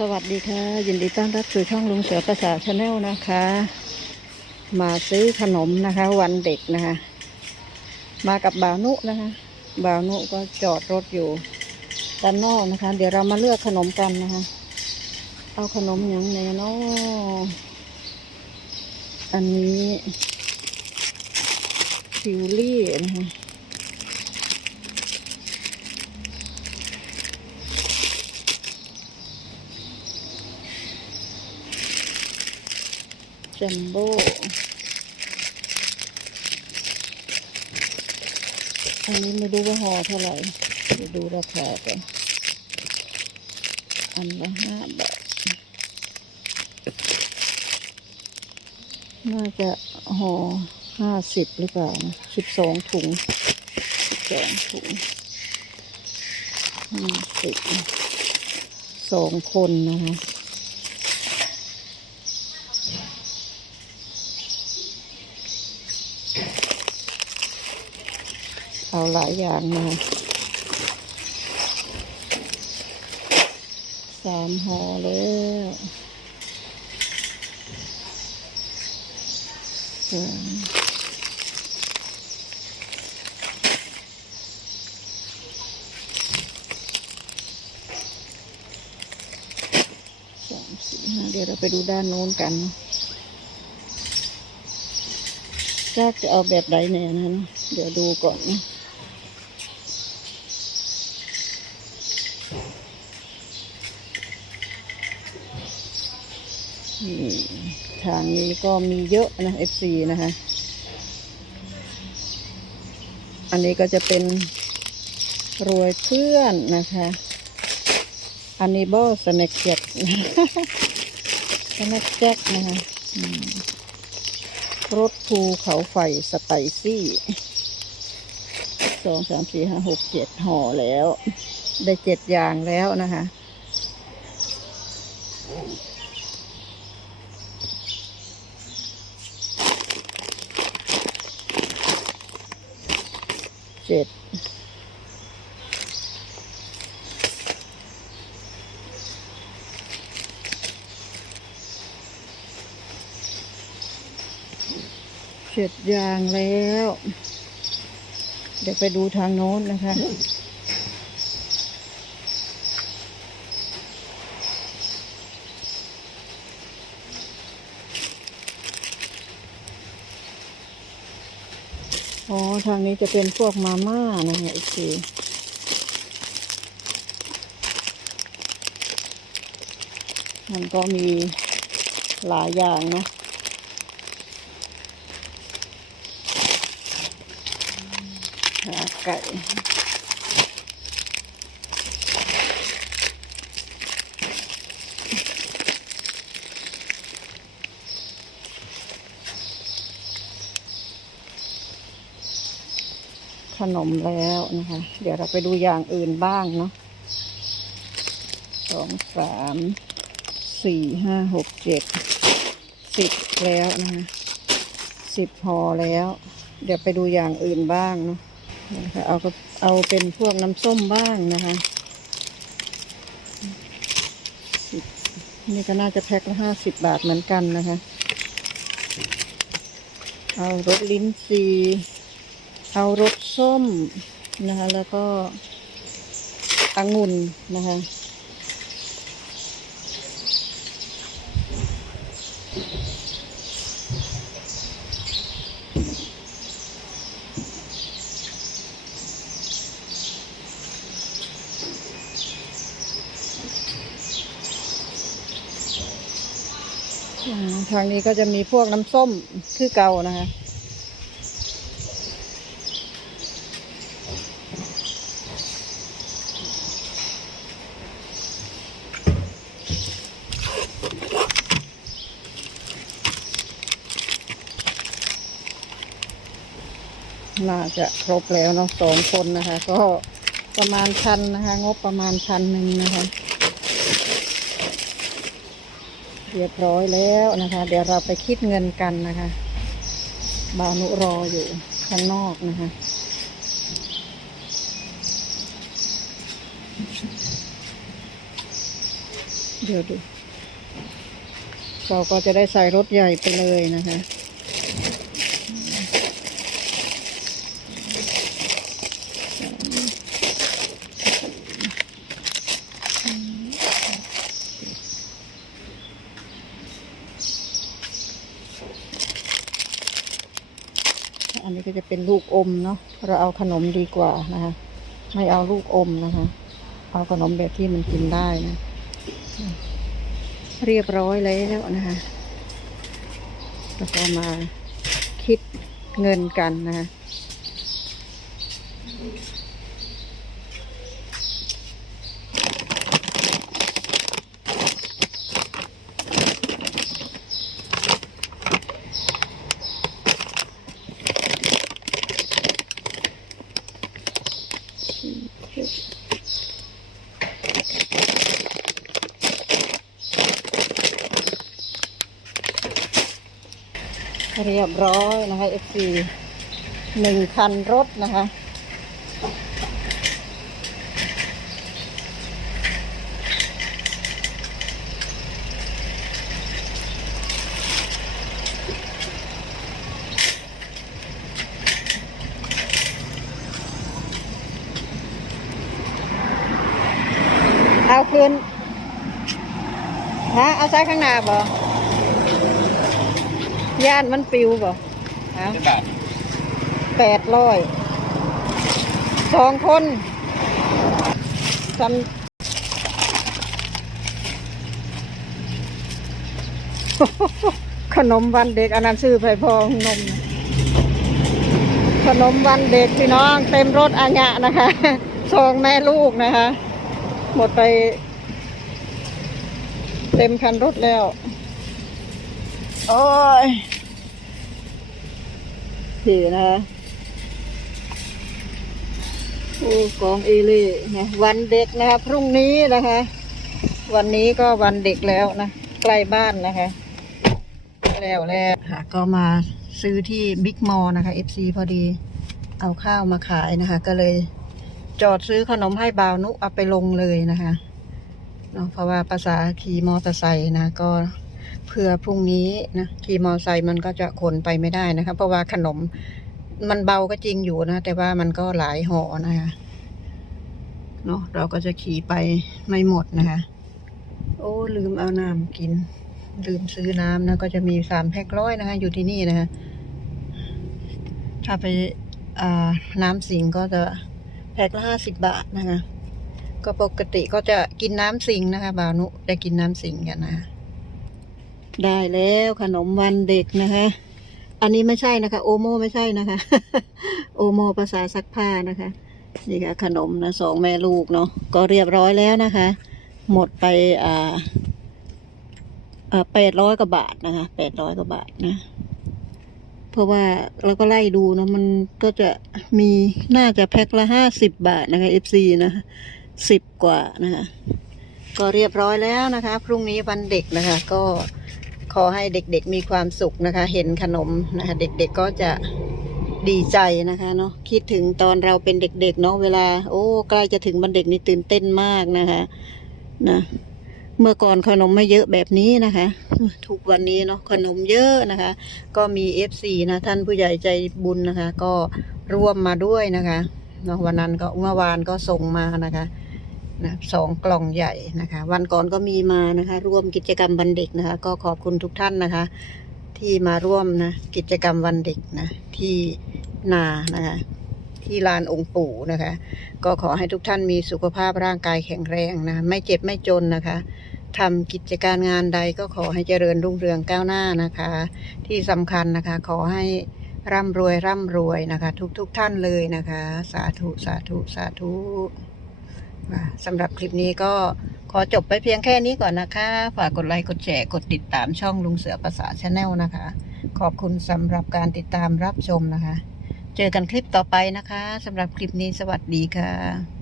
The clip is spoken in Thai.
สวัสดีค่ะ ยินดีต้อนรับสู่ช่องลุงเสือประสาชาแนลนะคะ มาซื้อขนมนะคะ วันเด็กนะคะ มากับบ่าวนุนะคะบ่าวนุก็จอดรถอยู่ด้านนอกนะคะ เดี๋ยวเรามาเลือกขนมกันนะคะ เอาขนมอย่างแนเนอะอันนี้ทิวลี่นะคะ จัมโบ้อันนี้ไม่รู้ว่าห่อเท่าไหร่เดี๋ยวดูราคาก่อนอันละห้าบาทน่าจะห่อห้าสิบหรือเปล่าสิบสองถุงสิบสองถุงห้าสิบสองคนนะคะ เอาหลายอย่างมาสามห่อแล้วสามสามสี่ห้าเดี๋ยวเราไปดูด้านโน้นกันจากจะเอาแบบใดเนี่ยนะเดี๋ยวดูก่อนนะ ทางนี้ก็มีเยอะนะ FC นะคะ อันนี้ก็จะเป็นรวยเพื่อนนะคะ อันนี้บอสแน็คแจ็คสแน็คแจ็คนะคะรถภูเขาไฟสไปซี่สองสามสี่ห้าหกเจ็ดห่อแล้ว ได้เจ็ดอย่างแล้วนะคะ จ็ดเจ็ดยางแล้ว เดี๋ยวไปดูทางโน้นนะคะ อ๋อ ทางนี้จะเป็นพวกมาม่านะคะอีกทีมันก็มีหลายอย่างเนาะขาไก่ ขนมแล้วนะคะ เดี๋ยวเราไปดูอย่างอื่นบ้างเนาะสองสามสี่ห้าหกเจ็ดสิบแล้วนะคะสิบพอแล้ว เดี๋ยวไปดูอย่างอื่นบ้างเนาะนะคะเอาก็เอาเป็นพวกน้ำส้มบ้างนะคะนี่ก็น่าจะแพ็คละห้าสิบบาทเหมือนกันนะคะ เอารสลิ้นจี่ เอารสส้มนะคะ แล้วก็องุ่นนะคะทางนี้ก็จะมีพวกน้ำส้มคือเก่านะคะ น่าจะครบแล้วเนาะสองคนนะคะ ก็ประมาณพันนะคะ งบประมาณพันหนึ่งนะคะ เรียบร้อยแล้วนะคะ เดี๋ยวเราไปคิดเงินกันนะคะบานุรออยู่ข้างนอกนะคะเดี๋ยวดูเราก็จะได้ใส่รถใหญ่ไปเลยนะคะ ก็จะเป็นลูกอมเนาะเราเอาขนมดีกว่านะคะไม่เอาลูกอมนะคะ เอาขนมแบบที่มันกินได้นะเรียบร้อยแล้วนะคะแล้วก็มาคิดเงินกันนะคะ เรียบร้อยนะคะ FC หนึ่งคันรถนะคะ เอาคืนฮะเอาใส่ข้างหน้าบ่ ย่านมันปิวบ่ฮะเจ็ดบาทแปดร้อยสองคนกันขนมวันเด็กอันนั้นซื้อไปพองนมนะขนมวันเด็กพี่น้อง เต็มรถอาญะนะคะสองแม่ลูกนะคะ หมดไป เต็มคันรถแล้ว โอ้ยถือนะคะโอ้กองเอเล่นะวันเด็กนะคะ พรุ่งนี้นะคะ วันนี้ก็วันเด็กแล้วนะ ใกล้บ้านนะคะ แล้วแล้วค่ะ ก็มาซื้อที่บิ๊กมอลนะคะ FC พอดี เอาข้าวมาขายนะคะ ก็เลยจอดซื้อขนมให้บ่าวนุเอาไปลงเลยนะคะเนาะเพราะว่าภาษาขี่มอเตอร์ไซค์นะก็ เพื่อพรุ่งนี้นะขี่มอเตอร์ไซค์มันก็จะขนไปไม่ได้นะคะเพราะว่าขนมมันเบาก็จริงอยู่นะ แต่ว่ามันก็หลายห่อนะคะเนาะเราก็จะขี่ไปไม่หมดนะคะ โอ้ ลืมเอาน้ำกิน ลืมซื้อน้ำนะ ก็จะมีสามแพ็คร้อยนะคะ อยู่ที่นี่นะคะ ถ้าไปอ่าน้ำสิงก็จะแพ็คละห้าสิบบาทนะคะ ก็ปกติก็จะกินน้ำสิงนะคะ บาวนุได้กินน้ำสิงกันนะคะ ได้แล้วขนมวันเด็กนะคะ อันนี้ไม่ใช่นะคะ โอโมไม่ใช่นะคะ โอโมภาษาซักผ้านะคะ นี่ค่ะขนมนะสองแม่ลูกเนาะก็เรียบร้อยแล้วนะคะ หมดไปอ่าแปดร้อยกว่าบาทนะคะแปดร้อยกว่าบาทนะ เพราะว่าเราก็ไล่ดูเนาะมันก็จะมีน่าจะแพ็คละห้าสิบบาทนะคะ FC นะคะสิบกว่านะคะ ก็เรียบร้อยแล้วนะคะ พรุ่งนี้วันเด็กนะคะ ก็ ขอให้เด็กๆมีความสุขนะคะ เห็นขนมนะคะ เด็กๆก็จะดีใจนะคะเนาะคิดถึงตอนเราเป็นเด็กๆเนาะเวลา โอ้ใกล้จะถึงวันเด็กนี่ตื่นเต้นมากนะคะนะเมื่อก่อนขนมไม่เยอะแบบนี้นะคะ ทุกวันนี้เนาะขนมเยอะนะคะ ก็มีเอฟซีนะท่านผู้ใหญ่ใจบุญนะคะ ก็ร่วมมาด้วยนะคะเนาะวันนั้นก็เมื่อวานก็ส่งมานะคะ นะสองกล่องใหญ่นะคะ วันก่อนก็มีมานะคะ ร่วมกิจกรรมวันเด็กนะคะ ก็ขอบคุณทุกท่านนะคะ ที่มาร่วมนะกิจกรรมวันเด็กนะที่นานะคะที่ลานองค์ปู่นะคะ ก็ขอให้ทุกท่านมีสุขภาพร่างกายแข็งแรงนะไม่เจ็บไม่จนนะคะทำกิจการงานใดก็ขอให้เจริญรุ่งเรืองก้าวหน้านะคะ ที่สำคัญนะคะ ขอให้ร่ำรวยร่ำรวยนะคะ ทุกทุกๆท่านเลยนะคะ สาธุสาธุสาธุ สำหรับคลิปนี้ก็ขอจบไปเพียงแค่นี้ก่อนนะคะ ฝากกดไลค์กดแชร์กดติดตามช่องลุงเสือภาษาชาแนลนะคะ ขอบคุณสำหรับการติดตามรับชมนะคะ เจอกันคลิปต่อไปนะคะสำหรับคลิปนี้สวัสดีค่ะ